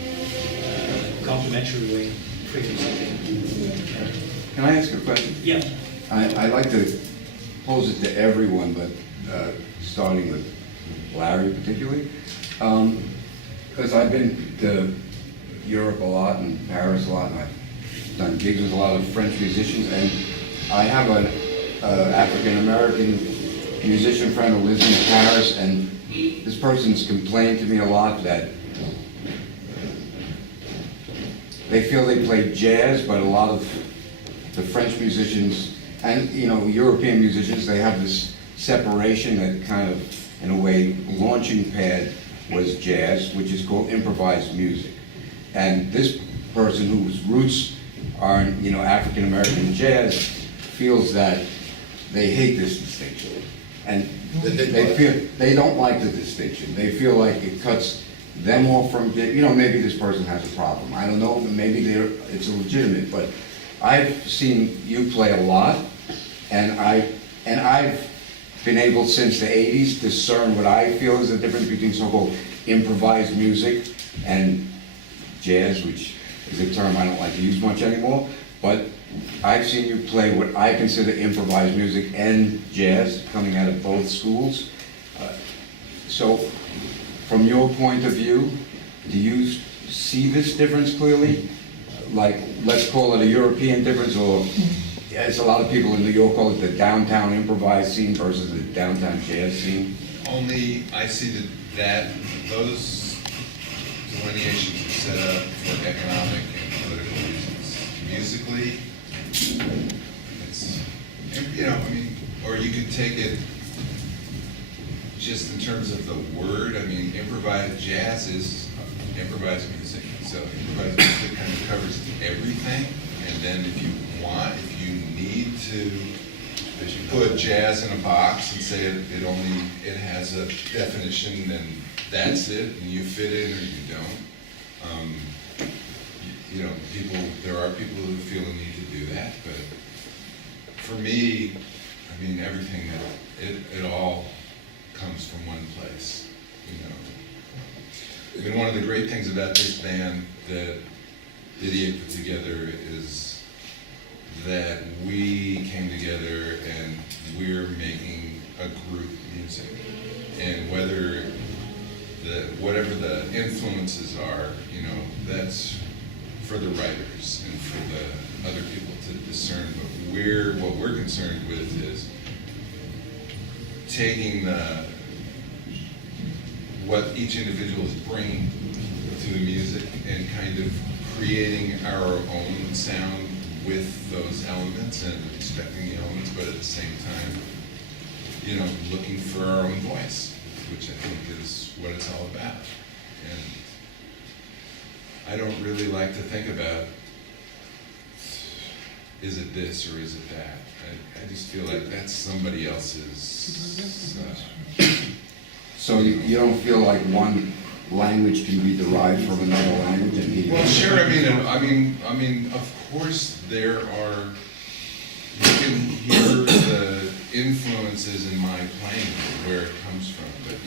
complementary way, creating something. Can I ask a question? Yeah. I like to pose it to everyone, but starting with Larry particularly. Because I've been to Europe a lot and Paris a lot, and I've done gigs with a lot of French musicians, and I have an African-American musician friend who lives in Paris, and this person's complained to me a lot that they feel they play jazz, but a lot of the French musicians and European musicians, they have this separation that kind of, in a way, launching pad was jazz, which is called improvised music. And this person whose roots are, African American jazz feels that they hate this distinction. And they don't like the distinction. They feel like it cuts them off from, maybe this person has a problem. I don't know, maybe it's legitimate, but I've seen you play a lot, and I've been able since the 80s to discern what I feel is the difference between so-called improvised music and jazz, which is a term I don't like to use much anymore, but I've seen you play what I consider improvised music and jazz coming out of both schools. So from your point of view, do you see this difference clearly? Like, let's call it a European difference, or as a lot of people in New York call it the downtown improvised scene versus the downtown jazz scene? Only, I see that those delineations are set up for economic and political reasons. Musically, it's, or you could take it just in terms of the word. Improvised jazz is improvised music. So improvised music kind of covers everything. And then if you need to put jazz in a box and say it has a definition, then that's it, and you fit in or you don't. There are people who feel the need to do that, but for me, everything it all comes from one place. One of the great things about this band that Didier put together is that we came together and we're making a group music, and whatever the influences are, that's for the writers and for the other people to discern. But what we're concerned with is taking what each individual is bringing to the music and kind of creating our own sound with those elements and respecting the elements, but at the same time, looking for our own voice, which I think is what it's all about. And I don't really like to think about, is it this or is it that? I just feel like that's somebody else's. So you don't feel like one language can be derived from another language? Well, sure. Of course there are. You can hear the influences in my playing, where it comes from. But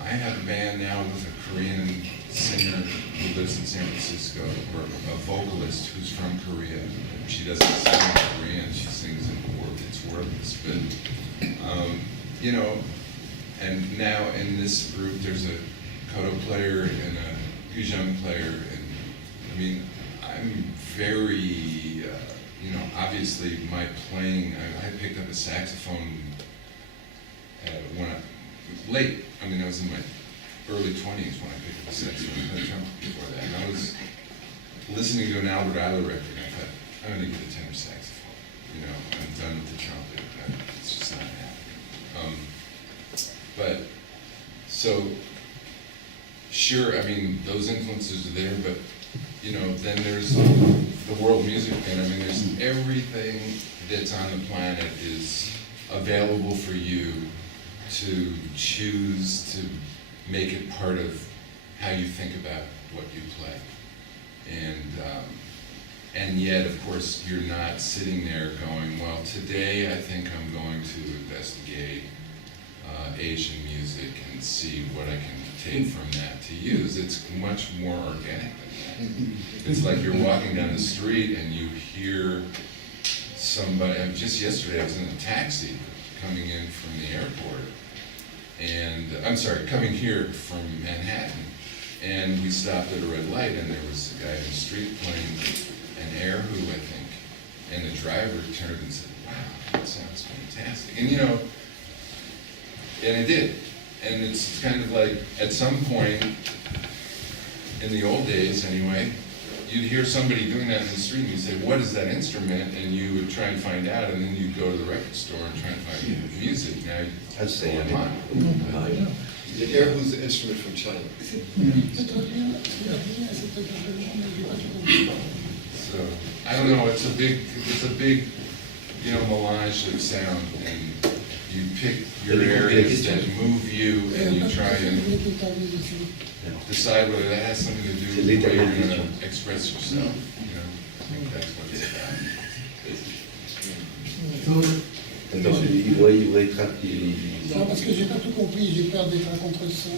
I have a band now with a Korean singer who lives in San Francisco, or a vocalist who's from Korea. She doesn't sing in Korean; she sings in it's wordless. But and now in this group, there's a koto player and a guzheng player, and I'm very, obviously my playing. I picked up a saxophone late. I was in my early 20s when I picked up a saxophone. I played trumpet before that, and I was listening to an Albert Ayler record, and I thought, I'm going to get a tenor saxophone. I'm done with the trumpet. It's just not happening. But so sure, those influences are there, but then there's the world music, and there's everything that's on the planet is available for you to choose to make it part of how you think about what you play. And yet, of course, you're not sitting there going, well, today I think I'm going to investigate Asian music and see what I can take from that to use. It's much more organic than that. It's like you're walking down the street and you hear somebody. Just yesterday I was in a taxi coming in from the airport, and coming here from Manhattan, and we stopped at a red light, and there was a guy in the street playing an air who, I think, and the driver turned and said, wow, that sounds fantastic. And and it did. And it's kind of like, at some point, in the old days anyway, you'd hear somebody doing that in the street and you'd say, what is that instrument? And you would try and find out, and then you'd go to the record store and try and find music. Now, I'd say online. The air who's the instrument from China. C'est très bien, c'est très bien, mais j'ai pas tout compris. So, I don't know, it's a big, you know, melange of sound, and you pick your areas that move you, and you try and decide whether that has something to do with the way you're gonna express yourself, you know? I think that's what it's about. Attends, il voit traduire. Non, parce que j'ai pas tout compris, j'ai peur d'être un contresens.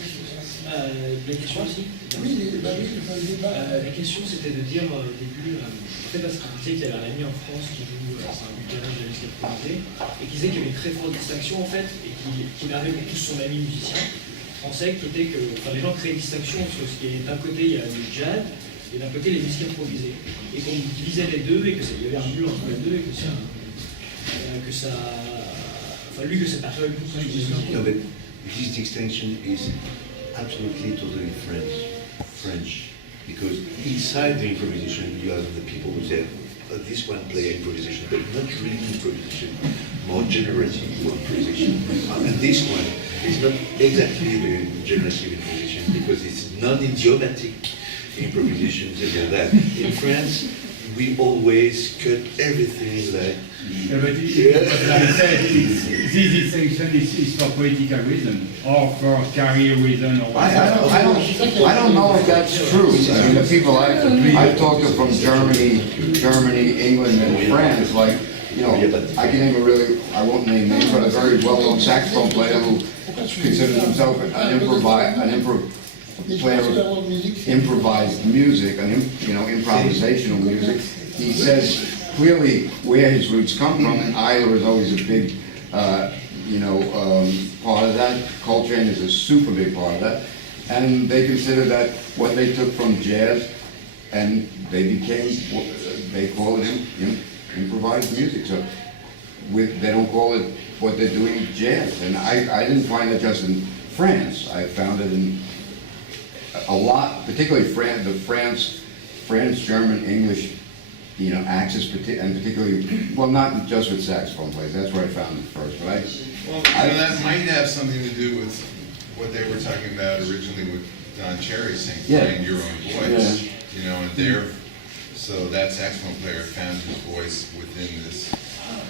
La question aussi. Oui, enfin, le débat. La question c'était de dire au début, en fait parce qu'on disait qu'il y avait un ami en France qui joue, c'est un guitariste de la musique improvisée, et qui disait qu'il y avait une très forte distinction en fait, et qui n'avait pour tous son ami musicien français, qui était que les gens créaient une distinction sur ce qui est d'un côté il y a le jazz, et d'un côté les musiques improvisées. Et qu'on divisait les deux, et qu'il y avait un mur entre les deux, et que ça. Lui que cette personne. No, but his distinction is absolutely totally French, because inside the improvisation you have the people who say, this one play improvisation, but not really improvisation, more generative improvisation. And this one is not exactly the generative improvisation because it's non-idiomatic improvisations and all that. In France, we always cut everything like. Yeah, but like I said, this distinction is for political reason or for career reason or whatever. I don't know if that's true. I mean, the people I've talked to from Germany, England, and France, like, you know, I can name I won't name names, but a very well-known saxophone player who considers himself an player of improvised music, improvisational music. He says clearly where his roots come from, and Iowa is always a big, part of that. Coltrane is a super big part of that. And they consider that what they took from jazz, and they call it improvised music. So they don't call it what they're doing jazz. And I didn't find it just in France. I found it in a lot, particularly the France, German, English, axis, and particularly, well, not just with saxophone players, that's where I found it first, but that might have something to do with what they were talking about originally with Don Cherry saying, Yeah. find your own voice, and so that saxophone player found his voice within this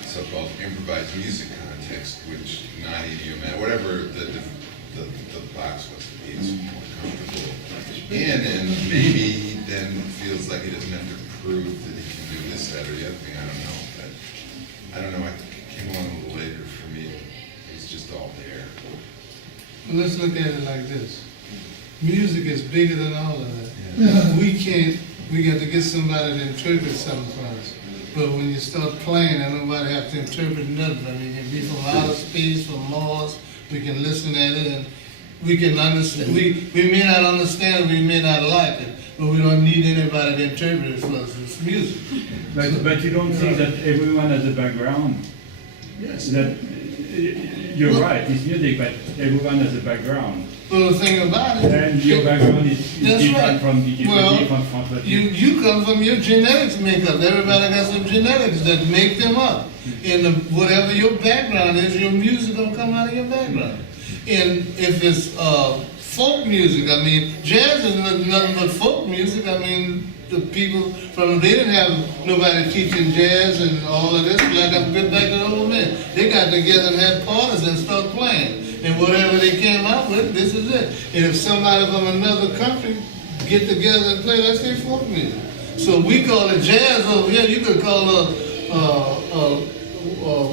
so-called improvised music context, which not idiomatic, whatever the box was that he's more comfortable in, and maybe he then feels like he doesn't have to prove that he can do this, that, or the other thing. I don't know, but I don't know. I think it came along a little later for me. It's just all there. Well, let's look at it like this. Music is bigger than all of that. Yeah. We got to get somebody to interpret something for us. But when you start playing and nobody have to interpret nothing, I mean, it can be from outer space, from Mars, we can listen at it and we can understand. We may not understand it, we may not like it, but we don't need anybody to interpret it for us. It's music. But you don't think that everyone has a background? Yes. That you're right, it's music, but everyone has a background. Well, the thing about it, And your background is different right. from Didier, Well, different from François. you come from your genetics makeup. Everybody got some genetics that make them up. And whatever your background is, your music gonna come out of your background. And if it's folk music, I mean, jazz is nothing but folk music. I mean, the people they didn't have nobody teaching jazz and all of this. Like I'm good back to the old men. They got together and had parties and started playing. And whatever they came out with, this is it. And if somebody from another country get together and play, that's their folk music. So we call it jazz over here. You could call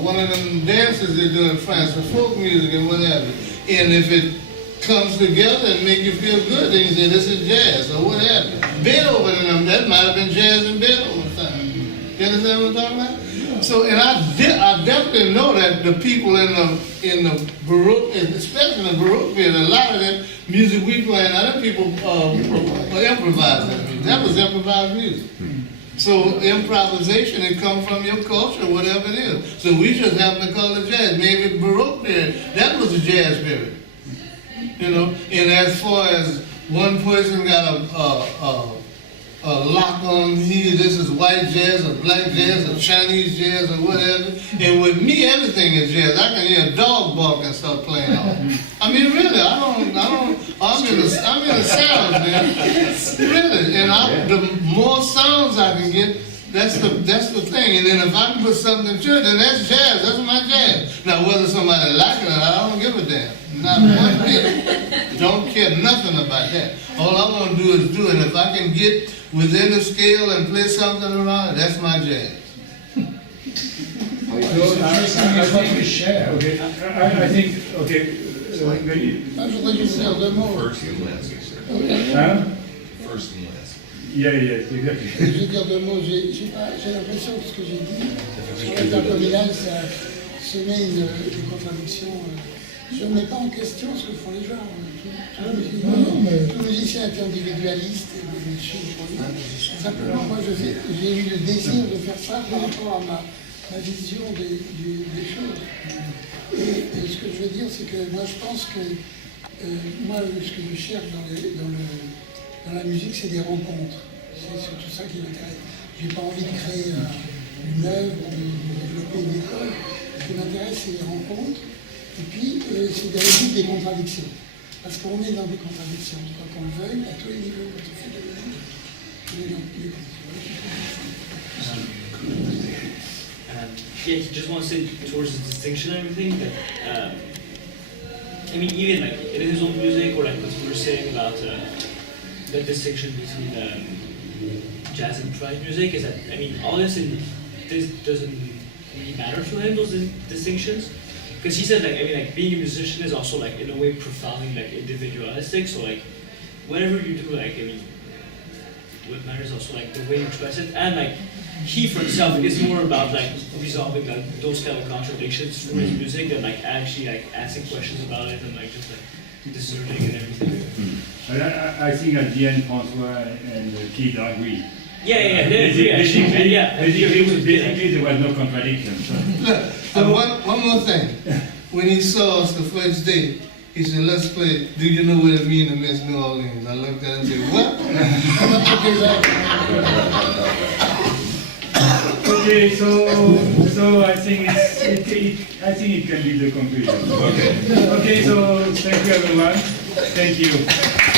one of them dances they do in France, the folk music and what have you. And if it comes together and make you feel good, then you say this is jazz or what have you. Beethoven and them, that might have been jazz and Beethoven time. You understand what I'm talking about? So, and I definitely know that the people in the Baroque, especially in the Baroque period, a lot of that music we play, and other people improvise that music. That was improvised music. So improvisation, it comes from your culture, whatever it is. So we just happen to call it jazz. Maybe Baroque period, that was a jazz period. And as far as one person got lock on here, this is white jazz or black jazz or Chinese jazz or whatever. And with me, everything is jazz. I can hear a dog bark and start playing off. I mean, really, I'm in the sounds, man. Really, and the more sounds I can get, that's the thing. And then if I can put something to it, then that's jazz. That's my jazz. Now, whether somebody like it or not, I don't give a damn. Not one bit. Don't care nothing about that. All I want to do is do it. And if I can get within the scale and play something around it, that's my jazz. I think, okay, maybe, Ah, je voudrais juste dire deux mots. First and last, sir. huh? First and last. Yeah, yes, exactly. Je vais dire deux mots. J'ai l'impression que ce que j'ai dit sur l'intercommunal, ça semait des contradictions. Je ne mets pas en question ce que font les gens. Tout musicien est individualiste et je suis pour lui. Simplement, moi, j'ai eu le désir de faire ça par rapport à ma vision des choses. Et ce que je veux dire, c'est que moi, je pense que moi, ce que je cherche dans la musique, c'est des rencontres. C'est surtout ça qui m'intéresse. Je n'ai pas envie de créer une œuvre ou de développer une école. Ce qui m'intéresse, c'est les rencontres. Et puis, c'est de résoudre des contradictions. Parce qu'on est dans des contradictions, quoi qu'on le veuille, à tous les niveaux, quand on fait de la musique. Yeah, he just wants to say towards the distinction and everything that, I mean, even like in his own music, or like what we were saying about the distinction between jazz and improvised music, is that, I mean, all this doesn't really matter to him, those distinctions. Because he said, like, I mean, like, being a musician is also, like, in a way profoundly, like, individualistic, so, like, whatever you do, like, I mean, what matters is also, like, the way you express it, and, like, he, for himself, is more about, like, resolving, like, those kind of contradictions through his music than, like, actually, like, asking questions about it and, like, just, like, discerning and everything. But I think at the end, François and Jidd agree. Yeah, they agree, actually, yeah. Basically, there was no contradiction. So. Look, one more thing. When he saw us the first day, he said, let's play Do You Know What It Means to Miss New Orleans? I looked at him and said, what? Okay, so I think it can be the conclusion. Okay, so thank you everyone. Thank you.